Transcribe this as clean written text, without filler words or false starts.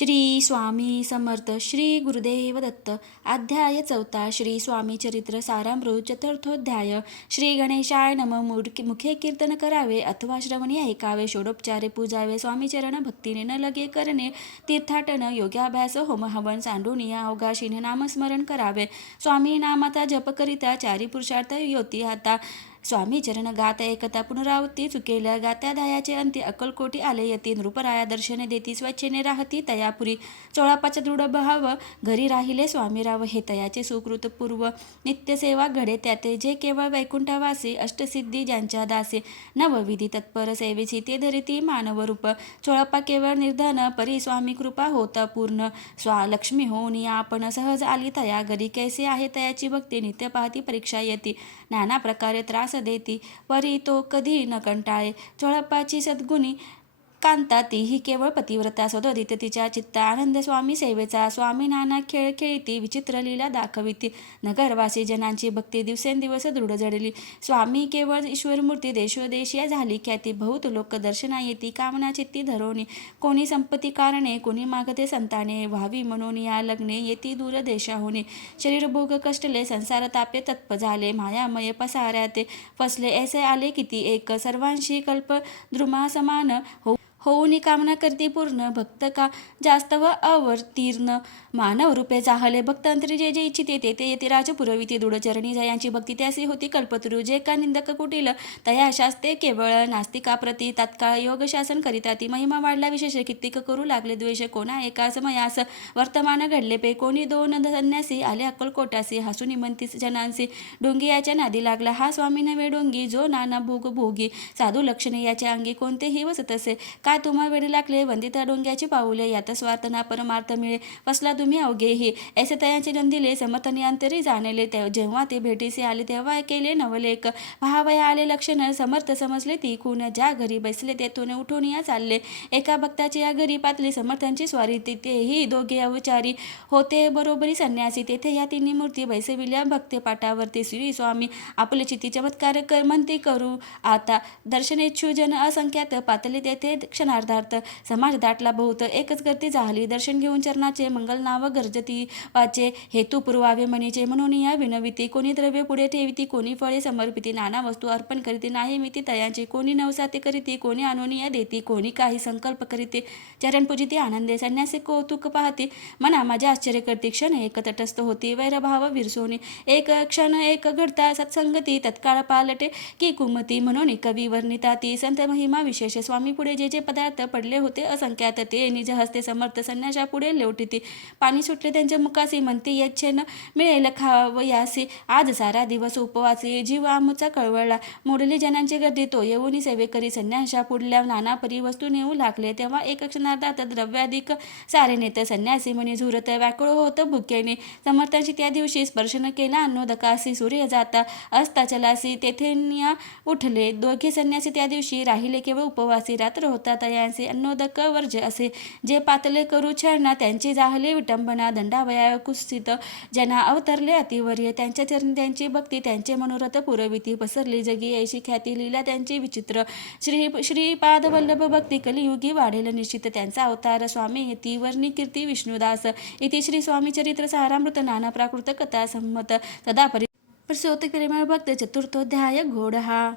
श्री स्वामी समर्थ. श्री गुरुदेव दत्त. अध्याय 4. श्री स्वामी चरित्र सारामृत. चतुर्थोध्याय. श्री गणेशाय नमः. मुखे कीर्तन करावे अथवा श्रवणी ऐकावे. षोडोपचारे पूजावे. स्वामीचरण भक्तीने न लगे करणे. तीर्थाटन, योगाभ्यास, होम हवन, सांडूनिया, अवघाशीने नामस्मरण करावे. स्वामी नामाचा जप करिता चारी पुरुषार्थ योती हाता. स्वामी चरण गात एकता पुनरावृत्ती चुकेल्या गात्या दायाचे अंती अक्कलकोटी आले यती. नृपराया दर्शने देती स्वच्छेने राहती तयापुरी. चोळापाचा दृढ भाव घरी राहिले स्वामीराव. हे तयाचे सुकृत पूर्व नित्यसेवा घडे त्याते. जे केवळ वैकुंठवासी अष्टसिद्धी ज्यांच्या दासे. नवविधी तत्पर सेवेची ते धरिती मानवरूप. चोळापा केवळ निर्धन परी स्वामी कृपा होता पूर्ण. लक्ष्मी होऊन आपण सहज आली तया घरी. कैसे आहे तयाची भक्ती नित्य पाहती परीक्षा येती. नाना प्रकारे त्रास देती परी तो कधी न कंटाळे. चोळप्पाची सद्गुणी कांता तीही केवळ पतिव्रता. सदोदित तिच्या चित्ता आनंद स्वामी सेवेचा. स्वामी नाना खेळ खेळती विचित्र लीला दाखविती. नगरवासी जनांची भक्ती दिवसेंदिवस दृढ जडली. स्वामी केवळ ईश्वरमूर्ती देशोदेशीय झाली ख्याती. बहुत लोक दर्शना येती कामना चित्ती धरोनी. कोणी संपत्ती कारणे कोणी मागते संताने. व्हावी म्हणून या लग्ने येती दूर देशाहुनी. शरीर भोग कष्टले संसार तापे तत्प झाले. मायामय पसाऱ्याते फसले ऐसे आले किती एक. सर्वांशी कल्प द्रुमा समान होऊनी कामना करती पूर्ण. भक्त का जास्त व अवतीर्ण. मानव रूपे जाहले भक्तांतरी जे जे इच्छिते ते ते येते राज पुरविती. दृढचरणी जयांची भक्ती त्यासी होती कल्पतरू. जे का निंदक कुटील तया शास्ते केवळ. नास्तिकाप्रती तात्काळ योग शासन करिता ती. महिमा वाढला विशेष कित्येक करू लागले द्वेष. कोणा एकाच मयास वर्तमान घडले पे. कोणी दोन संन्यासी आले अक्कलकोटासी. हसूनी म्हणतीस जनांसी डोंगी नादी लागला. हा स्वामी नव्हे डोंगी जो नाना भोग भोगी. साधू लक्षणे याच्या अंगी कोणतेही वसतसे. काय तुम्हा वेळी लागले वंदिता डोंग्याची पाऊले. यात स्वार्थ ना परमार्थ मिळे फसला तुम्ही अवघेही. ऐसे तयांचे नंदिले समर्थने अंतरी जाणले. जेव्हा ते भेटीसे आले तेव्हा केले नवलेख. पहावया आले लक्षण समर्थ समजले ती खून. ज्या घरी बसले तेथून उठून या चालले. एका भक्ताची या घरी पातली समर्थांची स्वारी. तेही दोघे अवचारी होते बरोबरी संन्यासी. तेथे या तिन्ही मूर्ती बैसविल्या भक्ते पाटावरती. श्री स्वामी आपले चित्ती चमत्कार म्हणती करू आता. दर्शनेच्छू जन असंख्यात पातले तेथे क्षणार्धार्थ. समाज दाटला बहुत एकच करती झाली. दर्शन घेऊन चरणाचे मंगल नाव गर्जती वाचे. हेतू पुरवावे म्हणीचे म्हणून या विनविती. कोणी द्रव्य पुढे ठेविती कोणी फळे समर्पिती. नाना वस्तू अर्पण करीती नाही मिती तयांची. कोणी नवसाते करीती कोणी आणून या देती. कोणी काही संकल्प करीती चरण पूजिती आनंदे. संन्यासी कौतुक पाहती मना माझ्या आश्चर्य करती. क्षण एक तटस्थ होती वैरभाव विरसोनी. एक क्षण एक घडता सत्संगती. तत्काळ पालटे की कुमती. म्हणून कवी वर्णिता ती संत महिमा विशेष. स्वामी पुढे जे जे पदार्थ पडले होते असंख्यात ते निज हस्ते समर्थ संन्याशा पुढे लोटीती. पाणी सुटले त्यांच्या मुखासी म्हणते यच्छेन मिळेल खावयासी. आज सारा दिवस उपवासी जीव आमचा कळवळला. मोडली जनांची गर्दी तो येऊनी सेवेकरी. संन्याशा पुढल्या नाना परी वस्तू नेऊ लागले. तेव्हा एक क्षणार्धात द्रव्याधिक सारे नेत. संन्यासी म्हणे झुरत व्याकुळ होत भुकेने. समर्थांशी त्या दिवशी स्पर्श न केला अन्नोदकासी. सूर्य जाता असता चलासी तेथे उठले. दोघे संन्यासी त्या दिवशी राहिले केवळ उपवासी. रात्र होता तयांचे अन्नोदक वर्ज असे. जे पातले करू छळना त्यांची जाहले विटंबना. दंडावया कुत्सित जना अवतरले अतिवर्य. त्यांच्या चरणी त्यांची भक्ती त्यांचे मनोरथ पुरविती. पसरली जगी ऐशी ख्याती लीला त्यांची विचित्र. श्रीपाद वल्लभ भक्ती कलियुगी वाढेल निश्चित. त्यांचा अवतार स्वामी येती वर्णी कीर्ती विष्णुदास. इति श्री स्वामी चरित्र सारामृत नाना प्राकृत कथा संमत सदा परिसोत प्रेमळ भक्त. चतुर्थोध्याय घोड हा.